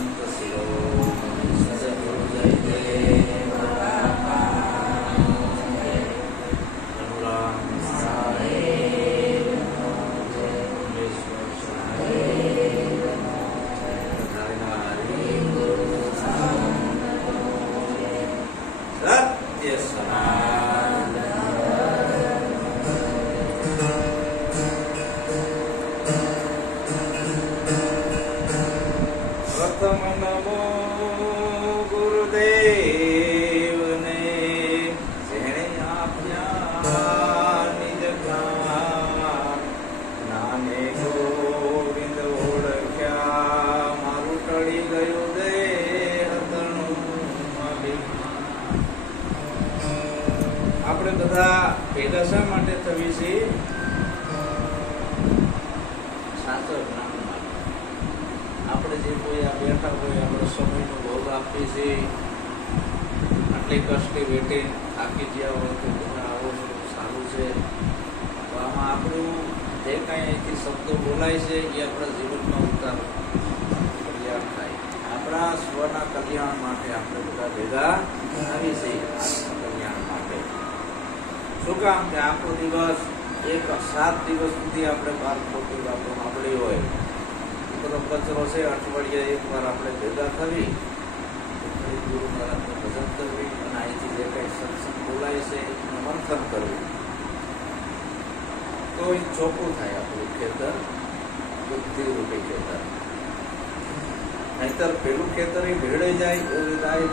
સંત શિરોમણિ સદગુરુ જયદેવ હનુરામ સાહેબ ઈશ્વર સાહેબ સત્ય સનાતન પ્રથમ નમો ગુરુદેવને જેણે આપ્યા નિજ જ્ઞાન નામે ગોવિંદ ઓળખ્યા મારું ટળી ગયું દેહતણું અભિમાન. આપણે બધા ભેગા શા માટે થવી છે? સાચો જ્ઞાન માટે. આપણે જે કોઈ આ બેઠા હોય આપણે સમયનો ભોગ આપીએ છીએ, આટલી કષ્ટી વેઠે થાકી ગયા હોય તો બધા આવો સારું છે. તો આમાં આપણું જે કાંઈ અહીંથી શબ્દો બોલાય છે એ આપણા જીવનમાં ઉતાર કલ્યાણ થાય. આપણા સ્વના કલ્યાણ માટે આપણે બધા ભેગા આવી છીએ, કલ્યાણ માટે. શું કામ કે આખો દિવસ 7 દિવસ સુધી આપણે 12 ખોટી વાતો સાંભળી હોય, બધો કચરો છે, અઠવાડિયે એકવાર આપણે ભેગા થવી, ગુરુ મહારાજનું ભજન કરવી અને અહીંથી જે કંઈ સત્સંગ બોલાય છે એનું મંથન કરવું, તો એ ચોખ્ખું થાય આપણું ખેતર, બુદ્ધિરૂપી ખેતર. નહીતર પેલું ખેતર એ ભેળાઈ જાય,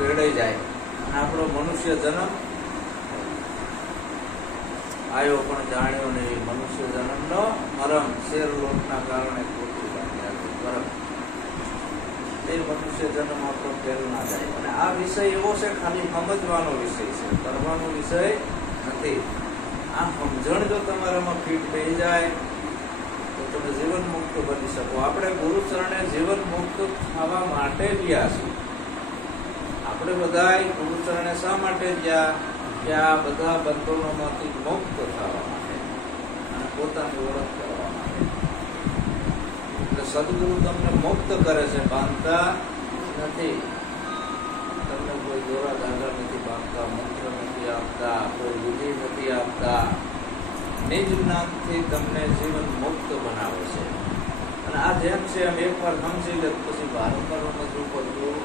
ભેળાઈ જાય અને આપણો મનુષ્ય જન્મ આવ્યો પણ જાણ્યો નહીં. મનુષ્ય જન્મનો મરમ શેર લોટના કારણે ખોટી લાગ્યા એ મનુષ્ય જન્મ આપણો ફેલ ના જાય. અને આ વિષય એવો છે, ખાલી સમજવાનો વિષય છે, કરવાનો વિષય નથી. આ સમજણ જો તમારામાં ફીટ થઈ જાય તો તમે જીવન મુક્ત બની શકો. આપણે ગુરુ ચરણે જીવન મુક્ત થવા માટે ગયા છીએ. આપણે બધા ગુરુ ચરણે શા માટે ગયા? કે આ બધા બંધનોમાંથી મુક્ત થવા માટે અને પોતાની ઓળખ કરવા માટે. એટલે સદગુરુ તમને મુક્ત કરે છે, બાંધતા નથી. તમને કોઈ દોરા ધાગા નથી બાંધતા, મંત્ર નથી આપતા, કોઈ વિધિ નથી આપતા. નિજ જ્ઞાનથી તમને જીવન મુક્ત બનાવે છે. અને આ જેમ છે એમ એકવાર સમજી લે પછી વારંવાર સમજવું પડતું.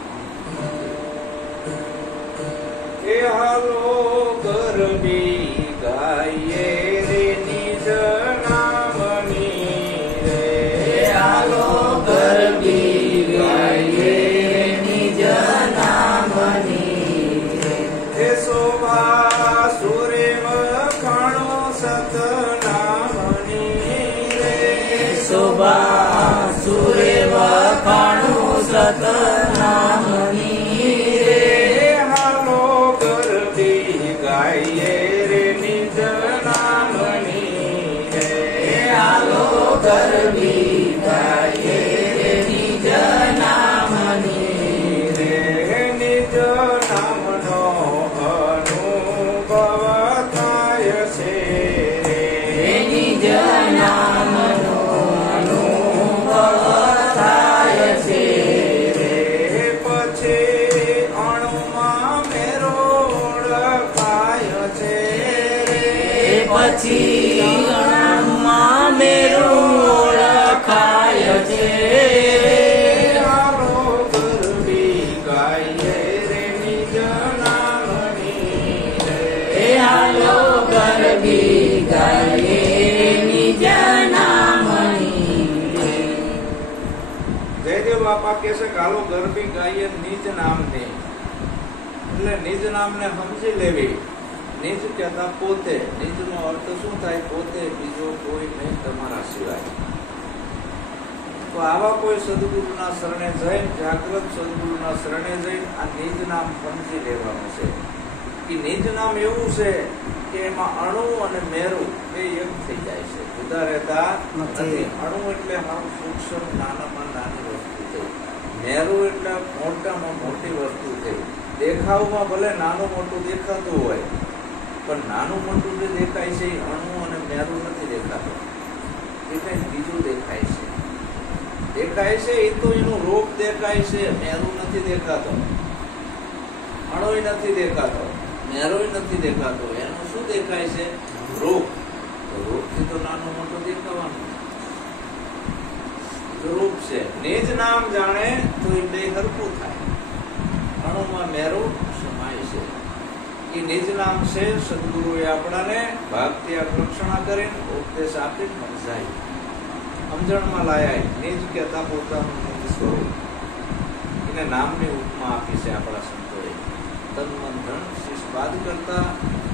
એ હાલો ગરબી ગાઈએ રે નિજ નામની રે, હાલો ગરબી ગાઈએ નિજ નામની રે. એ શોભા સુરે વખાણો સતનામની રે, શોભા સુરે વખાણો સતનામની રે. ગાઈએ રે નિજ નામની રે, હાલો ગરબી ગાઈએ રે નિજ નામની રે. નિજ નામનો અનુભવ થાય છે રે, નિજ નામનો અનુભવ થાય છે રે. પછી અણુમાં મેરો પછી અણુમાં મેરું ઓળખાય છે. હાલો ગરબી ગાઈએ રે નિજ નામની રે, હાલો ગરબી ગાઈએ નિજ નામની રે. જયદેવ બાપા કહે છે કે હાલો ગરબી ગાઈએ નિજ નામની. એટલે નિજ નામને સમજી લેવી. નિજ કહેતા પોતે. નિજનો અર્થ શું થાય? પોતે, બીજો કોઈ નહીં તમારા સિવાય. તો આવા કોઈ સદગુરુના શરણે જઈને, જાગૃત સદગુરુના શરણે જઈને આ નિજ નામ સમજી લેવાનું છે. કે નિજ નામ એવું છે કે એમાં અણુ અને મેરુ એ એક થઈ જાય છે, જુદા રહેતા નથી. અણુ એટલે સૂક્ષ્મ નાનામાં નાની વસ્તુ થઈ, મેરુ એટલે મોટામાં મોટી વસ્તુ થઈ. દેખાવમાં ભલે નાનું મોટું દેખાતું હોય પણ નાનું મોટું જે દેખાય છે એ અણુ અને મેરું નથી દેખાતું, એ કંઈ બીજું દેખાય છે. દેખાય છે એ તો એનું રૂપ દેખાય છે, મેરું નથી દેખાતો, અણોય નથી દેખાતો, મેરોય નથી દેખાતો. એનું શું દેખાય છે? રૂપ. રૂપથી તો નાનું મોટું દેખાવાનું રૂપ છે. નિજ નામ જાણે તો એ બે હરખું થાય. અણુમાં મેરું સમાય છે. એ નિજ નામ છે. સદગુરુએ આપણાને ભાગથી આકર્ષણા કરીને ઉપદેશ આપી સમજાય, સમજણમાં લાયા. નિજ કહેતા પોતાનું નિજ સ્વરૂપ, એને નામની ઉપમા આપી છે આપણા સંતોએ. તન મન ધન શીશ બાદ કરતા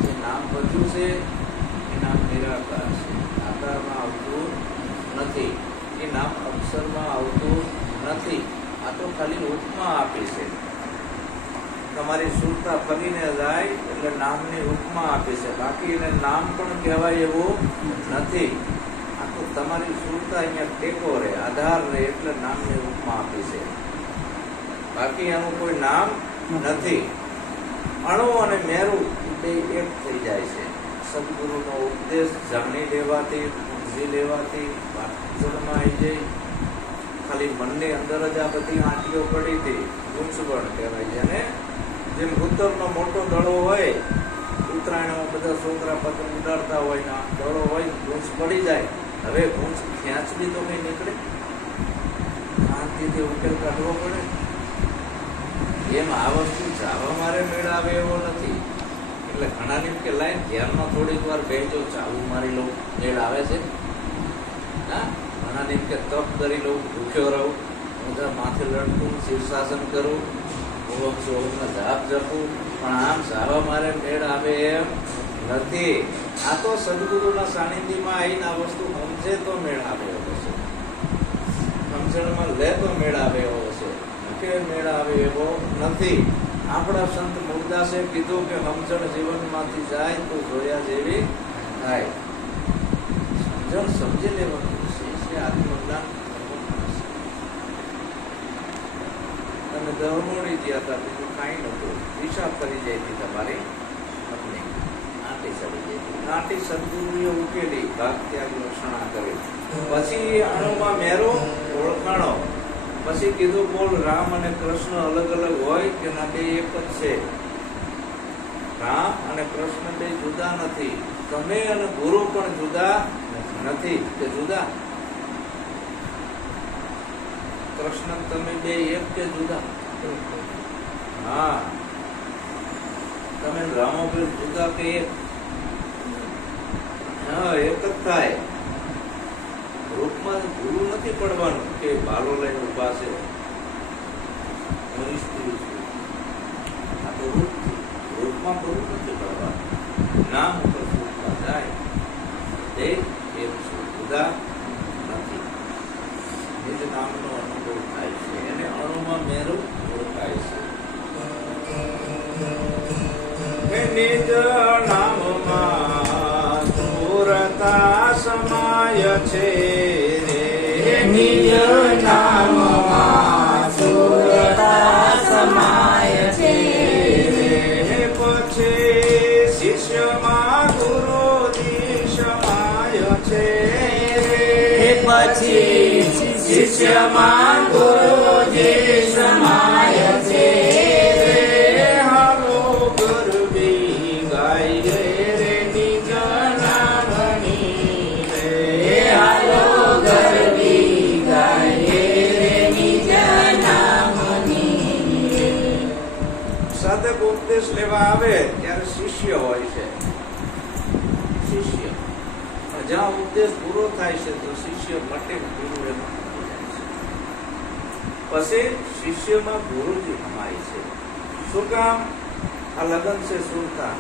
જે નામ બધું છે એ નામ નિરાકાર છે, આકારમાં આવતું નથી, એ નામ અક્ષરમાં આવતું નથી. આ તો ખાલી ઉપમા આપી છે. તમારી સુરતા ફરીને જાય એટલે નામની ઉપમા આપી છે, બાકી એને નામ પણ કહેવાય એવું નથી. આ તો તમારી સુરતા અહીંયા ટેકો રહે, આધાર રહે એટલે નામની ઉપમા આપી છે, બાકી એનું કોઈ નામ નથી. અણુ અને મેરું બે એક થઈ જાય છે. સદગુરુનો ઉપદેશ જાણી લેવાથી, સમજી લેવાથી વાંચણમાં આવી જાય. ખાલી મનની અંદર જ આ બધી આંટીઓ પડી હતી, ગૂંચવણ કહેવાય. જેને જેમ ઉત્તરનો મોટો દડો હોય, ઉત્તરાયણમાં બધા છોકરા પતંગ ઉડાડતા હોય ને દડો હોય, ગૂંચ પડી જાય. હવે ગૂંચ ખેંચવી તો કઈ નીકળે, શાંતિથી ઉકેલ કાઢવો પડે. એમ આ વસ્તુ ચાવા મારે મેળ આવે એવો નથી. એટલે ઘણા ને કે લાઈન ધ્યાનમાં થોડીક વાર બેસજો, ચાવું મારી લઉં, મેળ આવે છે. હા, ઘણા ને કે તપ કરી લઉં, ભૂખ્યો રહું, હું માથે લડકું, શીર્ષાસન કરું, ઓમ સોમના જાપ જપું, પણ આમ ચાવા મારે મેળ આવે એમ નથી. આ તો સદગુરુના સાનિધ્યમાં આવીને આ વસ્તુ સમજે તો મેળ આવે એવો છે, સમજણમાં લે તો મેળ આવે એવો છે, કે મેળ આવે એવો નથી. આપણા સંત મુરદાસે કીધું કે સમજણ જીવનમાંથી જાય તો જોયા જેવી થાય. સમજણ સમજી લેવાનું છે, આત્મજ્ઞાન. તમે દહમોડી ગયા હતા, બીજું કાંઈ નતું. દિશા ફરી જાય હતી તમારી મનની, આંટી ચડી ગઈ હતી. આંટી સદગુરુએ ઉકેલી, ભાગ ત્યાગ લક્ષણા કરી. પછી અણુમાં મેરો ઓળખાણો. પછી કીધું બોલ, રામ અને કૃષ્ણ અલગ અલગ હોય કે ના, બે એક જ છે. રામ અને કૃષ્ણ બે જુદા નથી. તમે અને ગુરુ પણ જુદા નથી. કે જુદા? કૃષ્ણ તમે બે એક કે જુદા? હા. તમે રામોબેન જુદા કે એક? હા, એક જ થાય. રૂપમાં ગુરુ નથી પડવાનું કે ભાલો લઈને ઉભા છે, સ્ત્રી છું. આ તો રૂપમાં ગુરુ નથી પડવાનું. નામ ઉપર રૂપમાં જાય તે એક છું, જુદા નથી. નિજ નામનો અનુભવ થાય છે, એને અણુમાં મેરું ઓળખાય છે. નિજ નામમાં પૂરતા સમાય છે, નિજ નામમાં પૂરતા સમાય છે. પછી શિષ્યમાં ગુરુજી સમાય છે, પછી શિષ્યમાં ગુરુજી સમાય છે. હાલો ગરબી ગાય રે નિજ નામની રે, હાલો ગરબી ગાય રે નિજ નામની રે. સાધક ઉપદેશ લેવા આવે ત્યારે શિષ્ય હોય છે. શિષ્ય જ્યાં ઉપદેશ પૂરો થાય છે તો શિષ્ય મટે, ગુરુ એમાં પછી શિષ્યમાં ગુરુજી સમાય છે. શું કામ? આ લગન છે સુરતા,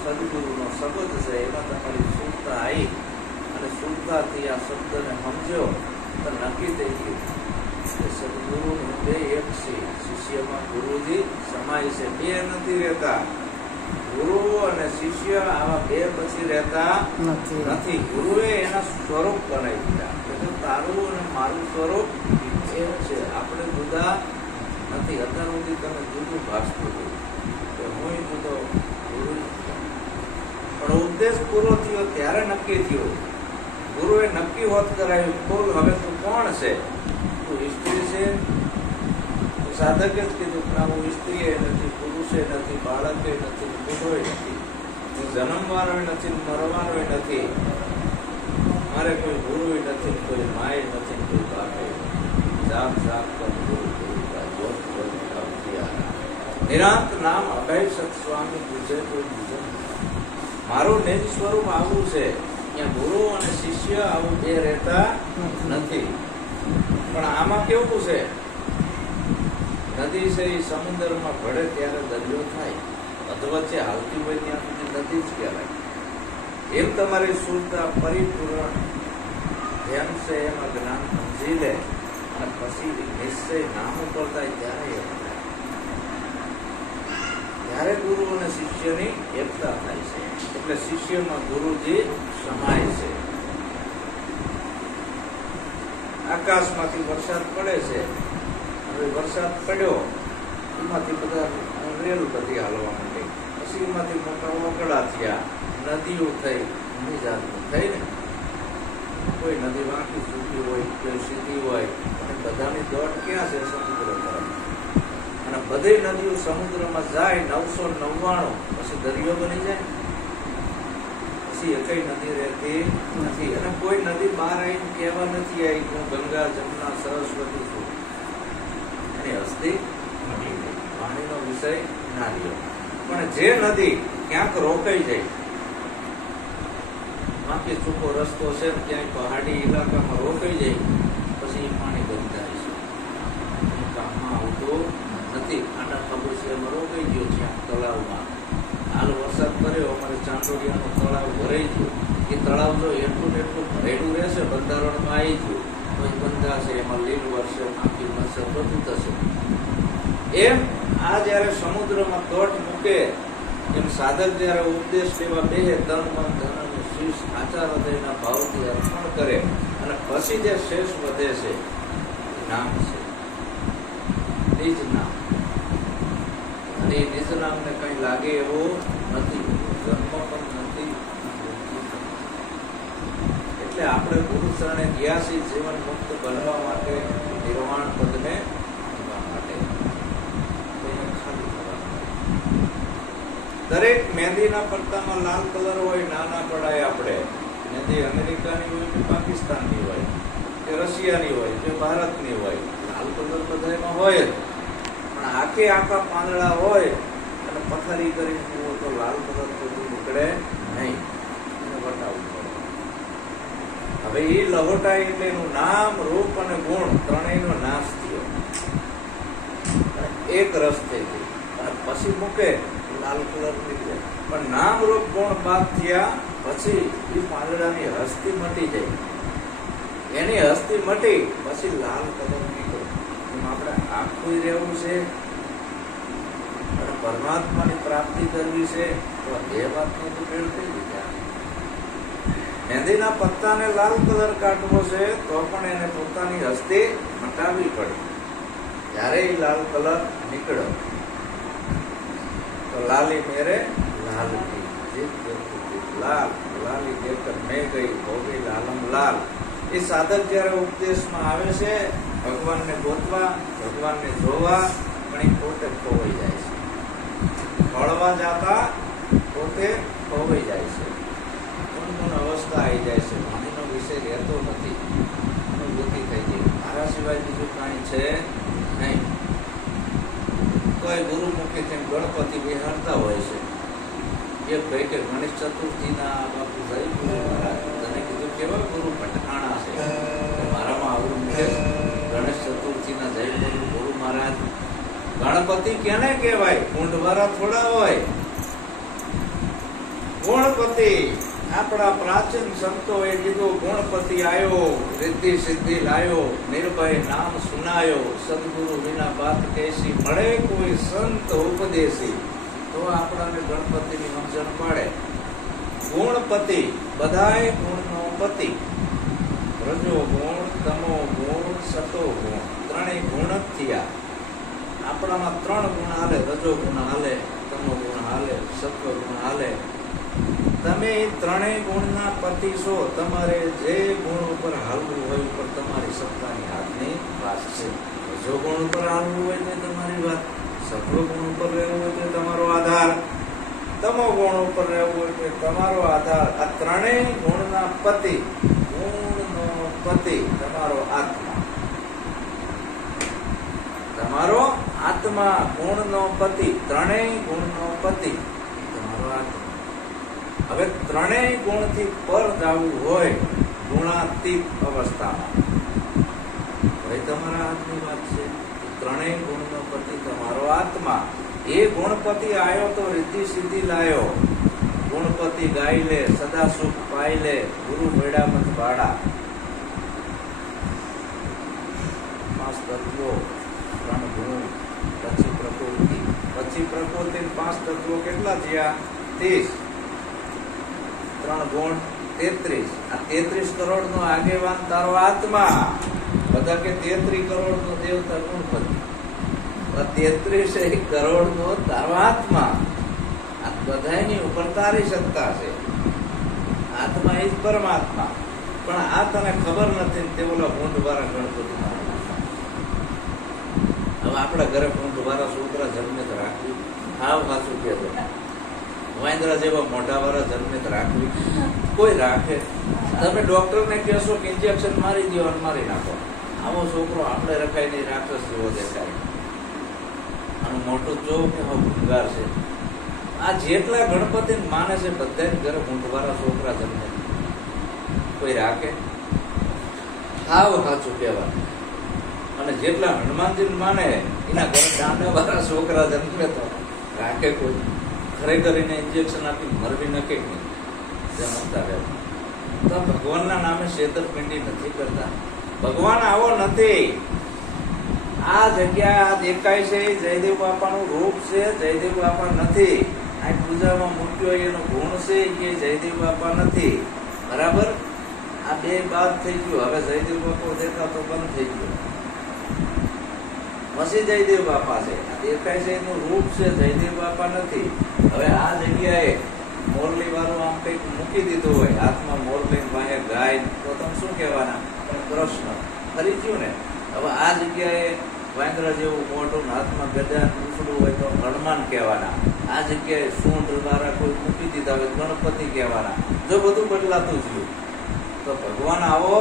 સદગુરુનો શબ્દ છે, એમાં તમારી સુરતા આવી અને સુરતાથી આ શબ્દને સમજો તો નક્કી થઈ ગયું કે સદગુરુ બે એક છે. શિષ્યમાં ગુરુજી સમાય છે, બે નથી રહેતા. ગુરુ અને શિષ્ય આવા બે પછી રહેતા નથી. ગુરુએ એના સ્વરૂપ બનાવી દીધા, તારું અને મારું સ્વરૂપ એક છે, આપણે જુદા નથી. અત્યાર સુધી તમે જુદું ભાષતું હતું કે હું જુદો, ગુરુ. પણ ઉપદેશ પૂરો થયો ત્યારે નક્કી થયું, ગુરુએ નક્કી હોત કરાયું, બોલ હવે તું કોણ છે? તું સ્ત્રી છે? સાધકે જ કીધું કે હું સ્ત્રી નથી, પુરુષે નથી, બાળકે નથી, બુઢોય નથી, હું જન્મવાનો નથી, મરવાનો નથી, મારે કોઈ ગુરુ નથી, કોઈ માય નથી, કોઈ બાપે. જાપ જાપ કર ગુરુ ગુરુ કા જોત જોત કા ઉજિયારા. નિરાંત નામ અભય સત સ્વામી પૂછે કોઈ બીજો. મારું નિજ સ્વરૂપ આવું છે. ત્યાં ગુરુ અને શિષ્ય આવું બે રહેતા નથી. પણ આમાં કેવું છે? નદી છે એ સમુદ્રમાં ભળે ત્યારે દરિયો થાય, અધવચ્ચે હાલતી હોય ત્યાં સુધી નદી જ કહેવાય. એમ તમારી શુદ્ધતા પરિપૂર્ણ ધ્યાન છે, એમાં જ્ઞાન સમજી લે અને પછી નિશ્ચય નામ ઉપર થાય ત્યારે ગુરુ અને શિષ્યની એકતા થાય છે. એટલે શિષ્યમાં ગુરુજી સમાય છે. આકાશમાંથી વરસાદ પડે છે. હવે વરસાદ પડ્યો, એમાંથી બધા રેલ બધી હાલવા માંડી, પછી એમાંથી મોટા વગડા થયા, નદીઓ થઈ, ઘણી જાતનું થઈ ને. કોઈ નદી વાંકી સૂકી હોય, કોઈ સીધી હોય, અને બધાની દોટ ક્યાં છે? સમુદ્ર તરફ. અને બધી નદીઓ સમુદ્રમાં જાય 999, પછી દરિયો બની જાય. પછી એકઈ નદી રહેતી નથી. અને કોઈ નદી બહાર આવીને કહેવા નથી આવી હું ગંગા, જમુના, સરસ્વતી છું. એની હસ્તી પાણીનો વિષય ના રહ્યો. પણ જે નદી ક્યાંક રોકાઈ જાય, બાકી ચૂકો રસ્તો છે, ક્યાંય પહાડી ઇલાકામાં રોકાઈ જાય, પછી પાણી બંધાય છે, કામમાં આવતું નથી. આના ખબર છે એમાં રોકાઈ ગયો ક્યાંક તળાવમાં. હાલ વરસાદ પડ્યો, અમારે ચાંદોડિયાનું તળાવ ભરાઈ ગયું. એ તળાવ જો એટલું ને એટલું ભરેલું રહેશે, બંધારણમાં આવી ગયું તો એ બંધાશે, એમાં લીલ વર્ષે, માખી મળશે, બધું થશે. એમ આ જયારે સમુદ્રમાં દોટ મૂકે, એમ સાધક જયારે ઉપદેશ લેવા બેહે, તન મન ધન અને શીશ આચાર હૃદયના ભાવથી અર્પણ કરે, અને પછી જે શેષ વધે છે નામ છે, નિજ નામ. અને એ નિજ નામને કઈ લાગે એવું નથી, જન્મ પણ નથી. એટલે આપણે ગુરુ શરણે ગયા છીએ જીવન મુક્ત બનવા માટે, નિર્વાણ પદને દરેક મહેંદીના પત્તામાં લાલ કલર હોય, નાના પડાય. આપણે મહેંદી અમેરિકાની હોય કે પાકિસ્તાનની હોય કે રશિયાની હોય કે ભારતની હોય, લાલ કલર બધામાં હોય જ. પણ આખે આખા પાંદડા હોય અને પથારી કરીને જુઓ તો લાલ કલર તો નીકળે નહીં, એને વટાવવું પડે. હવે એ લહોટાય એટલે એનું નામ, રૂપ અને ગુણ ત્રણેયનો નાશ થયો, એક રસ થઈ ગઈ. અને પછી મૂકે લાલ કલર નીકળે. પણ નામ રૂપ ગુણ બાદ થયા પછી એ પાંદડાની હસ્તી મટી જાય. એની હસ્તી મટી પછી લાલ કલર નીકળે. એમ આપણે આખું રહેવું છે અને પરમાત્માની પ્રાપ્તિ કરવી છે તો એ વાતનો તો મેળ થઈ ગયા. મહેંદીના પત્તાને લાલ કલર કાઢવો છે તો પણ એને પોતાની હસ્તી મટાવવી પડે. જ્યારે એ લાલ કલર નીકળ્યો તો લાલી મેરે લાલ કી જીત લાલ, લાલી દેખર મેં ગઈ હો ગઈ લાલમ લાલ. એ સાધક જયારે ઉપદેશમાં આવે છે ભગવાનને ગોતવા, ભગવાનને જોવા, પણ એ પોતે ખોવાઈ જાય છે. મળવા જતા પોતે ખોવાઈ જાય છે, ગુણગુણ અવસ્થા આવી જાય છે, વાણીનો વિષય રહેતો નથી, અનુભૂતિ થઈ જાય. મારા સિવાય બીજું કાંઈ છે નહીં. કોઈ ગુરુમુખીથી ગણપતિ બિહારતા હોય છે. એક ભાઈ કે ગણેશ ચતુર્થીના બાપુ જય ગુરુ મહારાજ, તને કીધું કેવા ગુરુ ભટકાણા છે, મારામાં આવું મુકેશ ગણેશ ચતુર્થીના જય ગુરુ મહારાજ. ગણપતિ કેને કહેવાય? કુંડવાળા થોડા હોય. ગુણપતિ આપણા પ્રાચીન સંતોએ કીધું, ગુણપતિ આયો, રિદ્ધિ સિદ્ધિ લાયો, નિર્ભય નામ સુનાયો, સદગુરુ વિના બાત કેસી, મળે કોઈ સંત ઉપદેશી. તો આપણાને ગણપતિની સમજણ પડે. ગુણપતિ બધાય ગુણનો પતિ. રજો ગુણ, તમો ગુણ, સતો ગુણ, ત્રણેય ગુણ જ થયા. આપણામાં 3 ગુણ હાલે, રજો ગુણ હાલે, તમો ગુણ હાલે, સત્વ ગુણ હાલે. તમે ત્રણેય ગુણના પતિ છો. તમારે જે ગુણ ઉપર હાલવું હોય ઉપર તમારી સત્તાની હાથની વાત છે. જો ગુણ ઉપર હાલવું હોય તો તમારી વાત, સત્વ ગુણ ઉપર રહેવું હોય તો તમારો આધાર, તમો ગુણ ઉપર રહેવું હોય તો તમારો આધાર. આ ત્રણેય ગુણના પતિ, ગુણનો પતિ તમારો આત્મા, તમારો આત્મા ગુણનો પતિ, ત્રણેય ગુણનો પતિ તમારો આત્મા. હવે ત્રણેય ગુણથી પર જવું હોય ગુણાતીત અવસ્થામાં, હવે તમારા હાથની વાત છે. ત્રણેય ગુણનો પતિ તમારો આત્મા. એ ગુણપતિ આયો તો રિદ્ધિ સિદ્ધિ લાયો. ગુણપતિ ગાઈ લે, સદા સુખ પાઈ લે, ગુરુ મેળા મત બાડા. 5 તત્વો, 3 ગુણ, પછી પ્રકૃતિ, પછી પ્રકૃતિ 5 તત્વો કેટલા થયા? 30. 3 ગુણ 33. આ 33 કરોડ નો આગેવાન તારો આત્મા. બધા કે 33 કરોડ નો દેવતા ગુણપતિ, 33 કરોડ નો તારો આત્મા. આ બધાની ઉપર તારી સત્તા છે. આત્મા એ જ પરમાત્મા. પણ આ તને ખબર નથી તે ઓલા ભૂંડ વાળા ગણપતિ. હવે આપણા ઘરે ભૂંડ વાળા છોકરા જન્મે તો રાખવી, હાવ સાચું કહેતો. વાંદરા જેવા મોઢા વાળા જન્મે તો રાખવી કોઈ રાખે? તમે ડોક્ટર ને કહેશો કે ઇન્જેક્શન મારી દો અને મારી નાખો. આવો છોકરો આપણે રખાય નહીં, રાક્ષસ જેવો દેખાય. આનું મોટું જોવું કે હવે ભૂંગાર છે. આ જેટલા ગણપતિ માને છે બધા ઘરે ભૂંડવાળા છોકરા જન્મે, કોઈ રાખે? હાવ સાચું કહેવાનું. અને જેટલા હનુમાનજી માને એના ઘરે દાંડા વાળા છોકરા જન્મે તો રાખે કોઈ? ખરેખર એને ઇન્જેક્શન આપી મરવી નકે જમતા રહે. તો ભગવાનના નામે છેતરપિંડી નથી કરતા. ભગવાન આવો નથી. આ જગ્યા દેખાય છે જયદેવ બાપાનું રૂપ છે, જયદેવ બાપા નથી. આ પૂજામાં મૂક્યો એનો ગુણ છે કે જયદેવ બાપા નથી. બરાબર? આ બે બાદ થઈ ગયું. હવે જયદેવ બાપા દેખાતો બંધ થઈ ગયો. પછી જયદેવ બાપા છે. આ દેખાય છે એનું રૂપ છે, જયદેવ બાપા નથી. હવે આ જગ્યાએ મોરલી વાળું આમ કઈક મૂકી દીધું હોય, હાથમાં મોરલી પાસે ગાય, તો તમે શું કહેવાના? કૃષ્ણ ફરી ગયું ને. હવે આ જગ્યાએ વાંદરા જેવું મોઢું, હાથમાં ગદા ઉછળું હોય તો હનુમાન કહેવાના. આ જગ્યાએ સૂંઢ વાળા કોઈ મૂકી દીધા હોય ગણપતિ કહેવાના. જો બધું બદલાતું જ ગયું તો ભગવાન આવો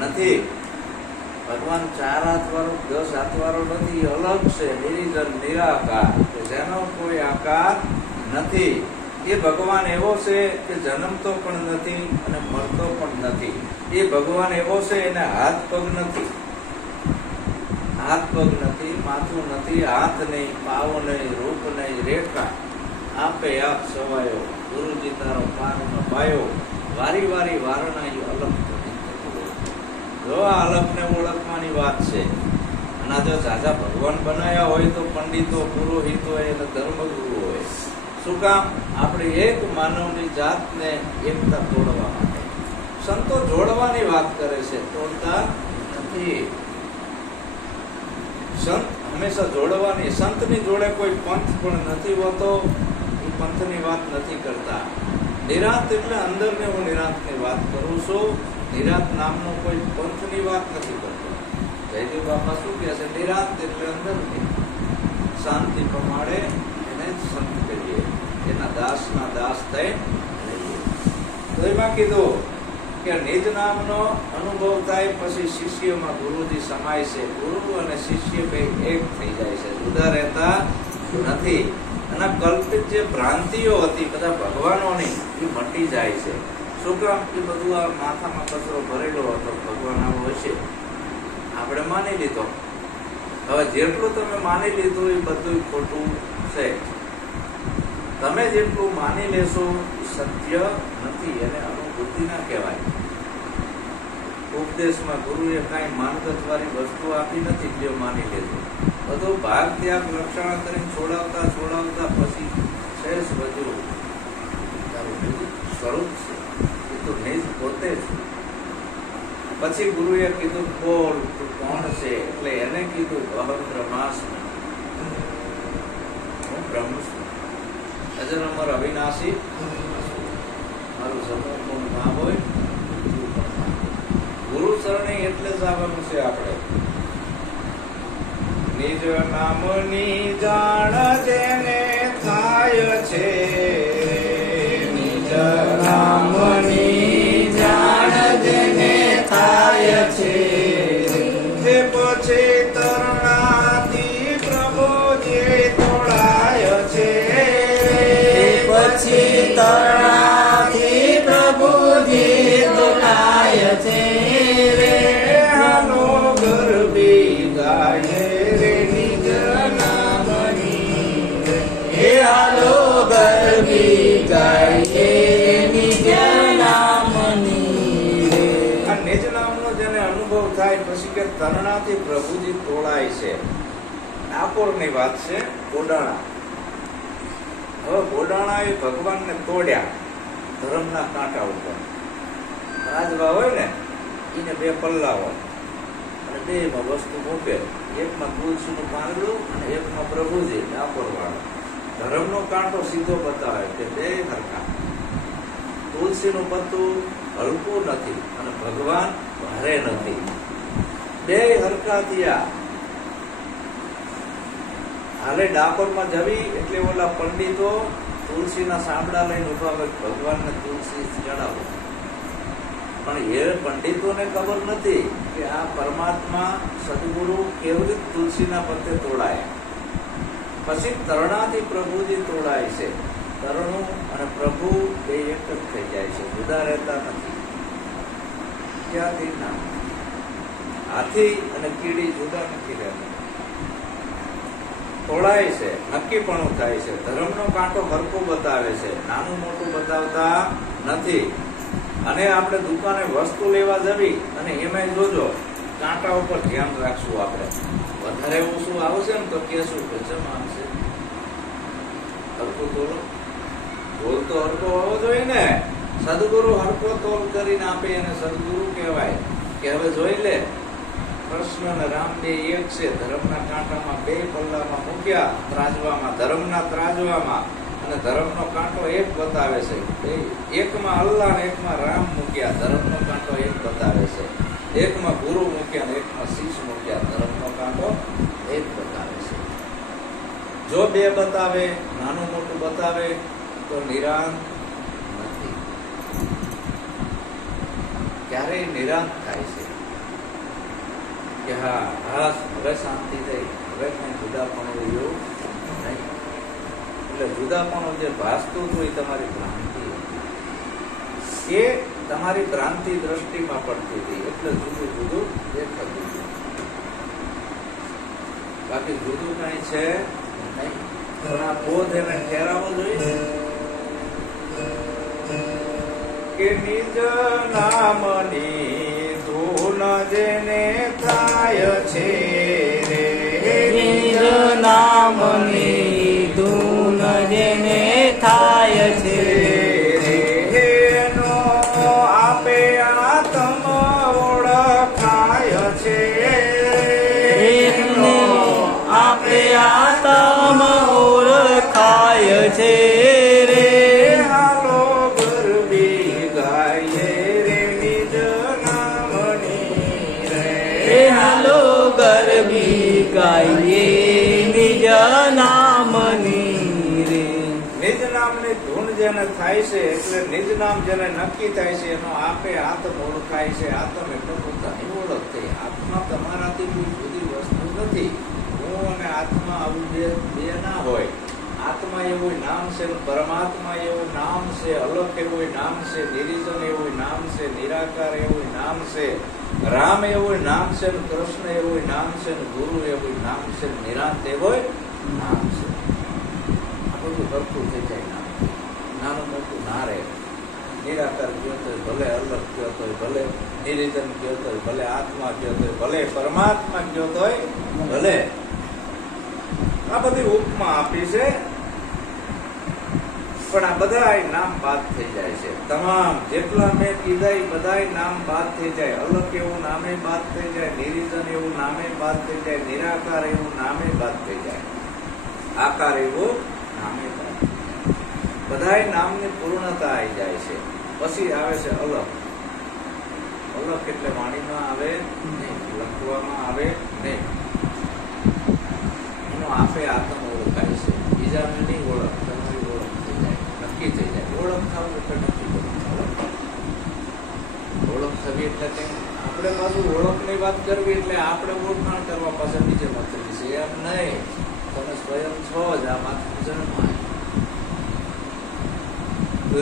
નથી. ભગવાન 4 હાથ વાળો 10 હાથ વાળો નથી, અલગ છે, નિરીજન નિરાકાર, જેનો કોઈ આકાર નથી. એ ભગવાન એવો છે કે જન્મતો પણ નથી અને મરતો પણ નથી. એ ભગવાન એવો છે એને હાથ પગ નથી, હાથ પગ નથી, માથું નથી, હાથ નહીં, પાવ નહીં, રૂપ નહીં, રેખા આપે આપ સવાયો, ગુરુજી તારો પારનો પાયો, વારી વારી વારણા અલગ. જો આ અલગને ઓળખવાની વાત છે. અને જો ઝાઝા ભગવાન બનાવ્યા હોય તો પંડિતો, પુરોહિતો અને ધર્મગુરુ હોય. શું કામ? આપણે એક માનવની જાતને એકતા તોડવા માટે. સંતો જોડવાની વાત કરે છે, તોડતા નથી. સંત હંમેશા જોડવાની. સંતની જોડે કોઈ પંથ પણ નથી હોતો. એ પંથની વાત નથી કરતા. નિરાંત એટલે અંદરને હું નિરાંતની વાત કરું છું. નિરાંત નામનો કોઈ પંથની વાત નથી કરતો. જયદેવ બાપા શું કહે છે? નિરાંત એટલે અંદરની શાંતિ પ્રમાણે એને જ સંત કરીએ, એના દાસના દાસ થઈ રહીએ. તો એમાં કીધું કે નિજ નામનો અનુભવ થાય પછી શિષ્યમાં ગુરુજી સમાય છે. ગુરુ અને શિષ્ય બે એક થઈ જાય છે, જુદા રહેતા નથી. અને કલ્પિત જે ભ્રાંતિઓ હતી બધા ભગવાનોની એ મટી જાય છે. શું કામ? એ બધું આ માથામાં કચરો ભરેલો હતો. ભગવાન આવો હશે આપણે માની લીધો. હવે જેટલું તમે માની લીધું એ બધું ખોટું છે. તમે જેટલું માની લેશો એ સત્ય નથી, એને અનુભૂતિ ના કહેવાય. ઉપદેશમાં ગુરુએ કાંઈ માનગત વાળી વસ્તુ આપી નથી જે માની લેજો. બધું ભાગ ત્યાગ રક્ષણ કરીને છોડાવતા છોડાવતા પછી શેષ બધું સ્વરૂપ છે. એ તો નિજ પોતે જ. પછી ગુરુએ કીધું બોલ તું કોણ છે? એટલે એને કીધું અહમ બ્રહ્માસ્મિ, હું બ્રહ્મ છું, અજર અમર અવિનાશી. મારું સમર્પણ ના હોય ગુરુ ચરણે એટલે જ આવવાનું છે આપણે. નિજ નામની જાણ જેને થાય છે, નિજ નામની જાણ જેને થાય છે, તે પછી તરણાથી પ્રભુજી તોડાય છે, પછી તરણાથી પ્રભુજી તોડાય છે. હાલો ગરબી ગાય રે નિજ નામની, હાલો ગરબી ગાય નિજ નામની. આ નિજ નામનો જેને અનુભવ થાય પછી કે તરણાથી પ્રભુજી તોડાય છે. ડાકોરની વાત છે. બોડાણા, હવે બોડાણા એ ભગવાનને તોડ્યા ધર્મના કાંટા ઉપર. રાજવા હોય ને એને બે પલ્લા હોય અને બેમાં વસ્તુ મૂકે, એકમાં તુલસીનું પાંદડું અને એકમાં પ્રભુજી ડાકોર વાળો. ધર્મનો કાંટો સીધો બતાવે કે બે હરખા. તુલસીનું પત્તું હલકું નથી અને ભગવાન ભારે નથી, બે હરખા થયા. હાલે ડાકોરમાં જવી એટલે ઓલા પંડિતો તુલસીના સાંભળા લઈને ઉભા હોય, ભગવાનને તુલસી ચડાવો. પણ એ પંડિતોને ખબર નથી કે આ પરમાત્મા સદગુરુ કેવી રીતે તુલસીના પત્તે તોડાય. પછી તરણાથી પ્રભુજી તોડાય છે. તરણું અને પ્રભુ બે એક જ થઈ જાય છે, જુદા રહેતા નથી. ક્યાંથી ના, હાથી અને કીડી જુદા નથી રહેતા, તોડાય છે, નક્કીપણું થાય છે. ધર્મનો કાંટો હરકો બતાવે છે, નાનું મોટું બતાવતા નથી. અને આપણે દુકાને વસ્તુ લેવા જવી અને એમાં જોજો કાંટા ઉપર ધ્યાન રાખશું. આપણે વધારે ઓછું આવશે ને તો કેશું કે ચમ આવશે, હરકો તોલો, તોલ તો હરકો હોવો જોઈએ ને. સદગુરુ હરકો તોલ કરીને આપે એને સદગુરુ કહેવાય. કે હવે જોઈ લે, કૃષ્ણ અને રામ બે એક છે. ધર્મના કાંટામાં બે પલ્લામાં મૂક્યા, ત્રાજવામાં, ધર્મના ત્રાજવામાં, અને ધર્મનો કાંટો એક બતાવે છે. એકમાં અલ્લાહ ને એકમાં રામ મૂક્યા, ધર્મનો કાંટો એક બતાવે છે. એકમાં ગુરુ મૂક્યા ને એકમાં શીશ મૂક્યા, ધર્મનો કાંટો એક બતાવે છે. જો બે બતાવે, નાનું મોટું બતાવે તો નિરાંત નથી, ક્યારેય નિરાંત થાય છે કે હા હાસ હવે શાંતિ થઈ, હવે કઈ જુદાપણું રહ્યું નહીં. એટલે જુદાપણું જે ભાસતું હતું એ તમારી ભ્રાંતિ હતી, એ તમારી ભ્રાંતિ દ્રષ્ટિમાં પડતી હતી, એટલે જુદું જુદું દેખાતું હતું. બાકી જુદું કઈ છે નહીં. પણ આ બોધ એને ઠેરાવો જોઈએ કે નિજ નામની ધૂન જેને થાય છે રે, નિજ નામની ધૂન જેને થાય છે, એનો આપે આત્મ ઓળખાય છે, એનો આપે આત્મ ઓળખાય છે રે. હાલો ગરબી ગાય રે નિજ નામની રે, હાલો ગરબી ગાઈએ નિજ નામની રે. નિજ નામની ધૂન જેને થાય છે એટલે નિજ નામ જેને નક્કી થાય છે એનો આપે આત્મ ઓળખાય છે. આત્મ એટલે પોતાની ઓળખ થઈ. આત્મા તમારાથી કોઈ જુદી વસ્તુ નથી. હું અને આત્મા આવું બે ના હોય. આત્મા એવું નામ છે, પરમાત્મા એવું નામ છે, અલખ એવું નામ છે, નિરીજન એવું નામ છે, નિરાકાર એવું નામ છે, રામ એવું નામ છે, કૃષ્ણ એવું નામ છે, ગુરુ એવું નામ છે, નિરાંત એવું નામ છે. આ બધું ભરપૂર થઈ જાય નામ, નાનું મોટું ના રહે. નિરાકાર કયો તો ભલે, અલગ કયો તો ભલે, નિરીજન કયો તો ભલે, આત્મા કયો તો ભલે, પરમાત્મા કયો તો ભલે. આ બધી ઉપમા આપી છે, પણ આ બધા નામ બાદ થઈ જાય છે. તમામ જેટલા મેં કીધા એ બધા નામ બાદ થઈ જાય. અલગ એવું નામે બાદ થઈ જાય, નિરીજન એવું નામે બાદ થઈ જાય, નિરાકાર એવું નામે બાદ થઈ જાય, આકાર એવું નામે બાદ. બધા નામની પૂર્ણતા આવી જાય છે. પછી આવે છે અલગ. અલગ એટલે વાણીમાં આવે નહીં, લખવામાં આવે નહીં. એનો આપે આત્મ ઓળખાય છે. બીજાને નહીં ઓળખ, તમારી ઓળખ થઈ જાય, નક્કી થઈ જાય. ઓળખ થાવ એટલે નક્કી કરવું. ઓળખ થવી એટલે કંઈ આપણે પાછું ઓળખની વાત કરવી એટલે આપણે ઓળખાણ કરવા પાછળ નીચે મતલબી છે એમ નહીં. તમે સ્વયં છો જ આ માત્ર જન્મ.